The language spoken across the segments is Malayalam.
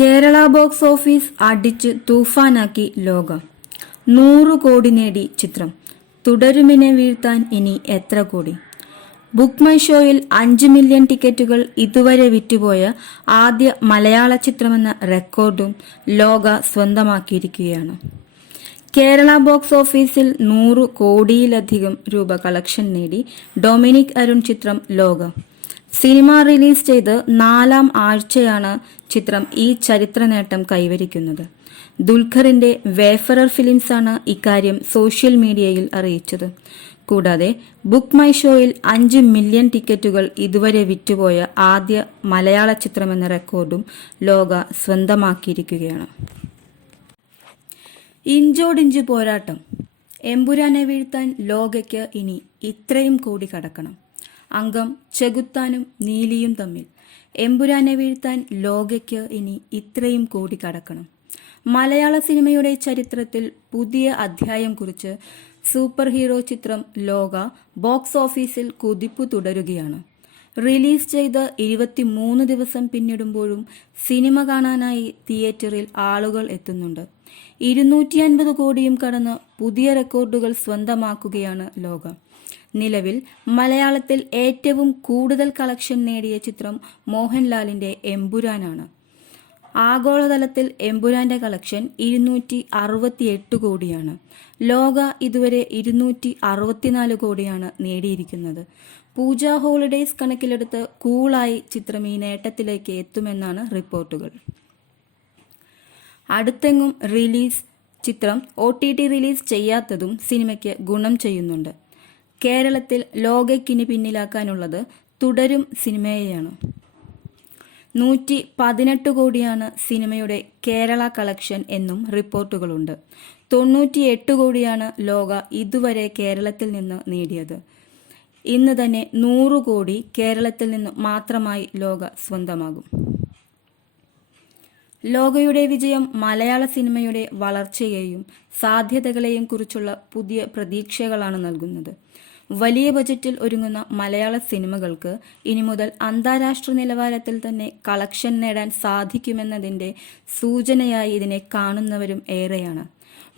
കേരള ബോക്സ് ഓഫീസ് അടിച്ച് തൂഫാനാക്കി ലോകം. നൂറു കോടി നേടി ചിത്രം. തുടരുമിനെ വീഴ്ത്താൻ ഇനി എത്ര കോടി? ബുക്ക് മൈ ഷോയിൽ അഞ്ച് മില്യൺ ടിക്കറ്റുകൾ ഇതുവരെ വിറ്റുപോയ ആദ്യ മലയാള ചിത്രമെന്ന റെക്കോർഡും ലോക സ്വന്തമാക്കിയിരിക്കുകയാണ്. കേരള ബോക്സ് ഓഫീസിൽ നൂറ് കോടിയിലധികം രൂപ കളക്ഷൻ നേടി ഡൊമിനിക് അരുൺ ചിത്രം ലോക. സിനിമ റിലീസ് ചെയ്ത് നാലാം ആഴ്ചയാണ് ചിത്രം ഈ ചരിത്ര നേട്ടം കൈവരിക്കുന്നത്. ദുൽഖറിന്റെ വേഫറർ ഫിലിംസാണ് ഇക്കാര്യം സോഷ്യൽ മീഡിയയിൽ അറിയിച്ചത്. കൂടാതെ ബുക്ക് മൈ ഷോയിൽ അഞ്ച് മില്യൺ ടിക്കറ്റുകൾ ഇതുവരെ വിറ്റുപോയ ആദ്യ മലയാള ചിത്രമെന്ന റെക്കോർഡും ലോക സ്വന്തമാക്കിയിരിക്കുകയാണ്. ഇഞ്ചോടിഞ്ച് പോരാട്ടം. എമ്പുരാനെ വീഴ്ത്താൻ ലോകയ്ക്ക് ഇനി ഇത്രയും കൂടി കടക്കണം. അംഗം ചെകുത്താനും നീലിയും തമ്മിൽ. എമ്പുരാനെ വീഴ്ത്താൻ ലോകയ്ക്ക് ഇനി ഇത്രയും കൂടി കടക്കണം. മലയാള സിനിമയുടെ ചരിത്രത്തിൽ പുതിയ അധ്യായം കുറിച്ച് സൂപ്പർ ഹീറോ ചിത്രം ലോക ബോക്സ് ഓഫീസിൽ കുതിപ്പ് തുടരുകയാണ്. റിലീസ് ചെയ്ത് ഇരുപത്തിമൂന്ന് ദിവസം പിന്നിടുമ്പോഴും സിനിമ കാണാനായി തിയേറ്ററിൽ ആളുകൾ എത്തുന്നുണ്ട്. ഇരുന്നൂറ്റി അൻപത് കോടിയും കടന്ന് പുതിയ റെക്കോർഡുകൾ സ്വന്തമാക്കുകയാണ് ലോക. നിലവിൽ മലയാളത്തിൽ ഏറ്റവും കൂടുതൽ കളക്ഷൻ നേടിയ ചിത്രം മോഹൻലാലിന്റെ എമ്പുരാനാണ് ആഗോളതലത്തിൽ എമ്പുരാന്റെ കളക്ഷൻ ഇരുന്നൂറ്റി അറുപത്തിയെട്ട് കോടിയാണ്. ലോക ഇതുവരെ ഇരുന്നൂറ്റി അറുപത്തിനാല് കോടിയാണ് നേടിയിരിക്കുന്നത്. പൂജ ഹോളിഡേയ്സ് കണക്കിലെടുത്ത് കൂളായി ചിത്രം ഈ നേട്ടത്തിലേക്ക് എത്തുമെന്നാണ് റിപ്പോർട്ടുകൾ. അടുത്തെങ്ങും റിലീസ് ചിത്രം ഒ ടി റിലീസ് ചെയ്യാത്തതും സിനിമയ്ക്ക് ഗുണം ചെയ്യുന്നുണ്ട്. കേരളത്തിൽ ലോകയ്ക്കിനി പിന്നിലാക്കാനുള്ളത് തുടരും സിനിമയെയാണ്. നൂറ്റി പതിനെട്ട് കോടിയാണ് സിനിമയുടെ കേരള കളക്ഷൻ എന്നും റിപ്പോർട്ടുകളുണ്ട്. തൊണ്ണൂറ്റിയെട്ട് കോടിയാണ് ലോക ഇതുവരെ കേരളത്തിൽ നിന്ന് നേടിയത്. ഇന്ന് തന്നെ നൂറ് കോടി കേരളത്തിൽ നിന്ന് മാത്രമായി ലോക സ്വന്തമാകും. ലോകയുടെ വിജയം മലയാള സിനിമയുടെ വളർച്ചയെയും സാധ്യതകളെയും കുറിച്ചുള്ള പുതിയ പ്രതീക്ഷകളാണ് നൽകുന്നത്. വലിയ ബജറ്റിൽ ഒരുങ്ങുന്ന മലയാള സിനിമകൾക്ക് ഇനി മുതൽ അന്താരാഷ്ട്ര നിലവാരത്തിൽ തന്നെ കളക്ഷൻ നേടാൻ സാധിക്കുമെന്നതിന്റെ സൂചനയായി ഇതിനെ കാണുന്നവരും ഏറെയാണ്.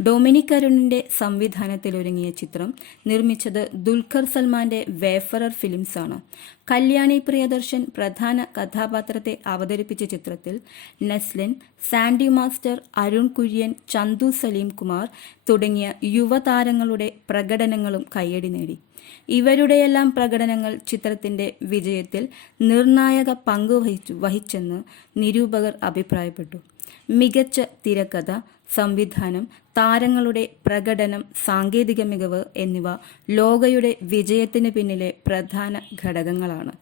ഡൊമിനിക് അരുണിന്റെ സംവിധാനത്തിൽ ഒരുങ്ങിയ ചിത്രം നിർമ്മിച്ചത് ദുൽഖർ സൽമാന്റെ വേഫറർ ഫിലിംസ് ആണ്. കല്യാണി പ്രിയദർശൻ പ്രധാന കഥാപാത്രത്തെ അവതരിപ്പിച്ച ചിത്രത്തിൽ നെസ്ലിൻ സാൻഡി മാസ്റ്റർ അരുൺ കുര്യൻ ചന്തു സലീം കുമാർ തുടങ്ങിയ യുവതാരങ്ങളുടെ പ്രകടനങ്ങളും കയ്യടി നേടി. ഇവരുടെയെല്ലാം പ്രകടനങ്ങൾ ചിത്രത്തിന്റെ വിജയത്തിൽ നിർണായക പങ്ക് വഹിച്ചു വഹിച്ചെന്ന് നിരൂപകർ അഭിപ്രായപ്പെട്ടു. മികച്ച തിരക്കഥ സംവിധാനം താരങ്ങളുടെ പ്രകടനം സാങ്കേതിക മികവ് എന്നിവ ലോകയുടെ വിജയത്തിന് പിന്നിലെ പ്രധാന ഘടകങ്ങളാണ്.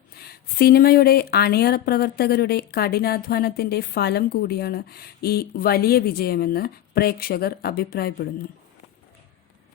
സിനിമയുടെ അണിയറ പ്രവർത്തകരുടെ കഠിനാധ്വാനത്തിന്റെ ഫലം കൂടിയാണ് ഈ വലിയ വിജയമെന്ന് പ്രേക്ഷകർ അഭിപ്രായപ്പെടുന്നു.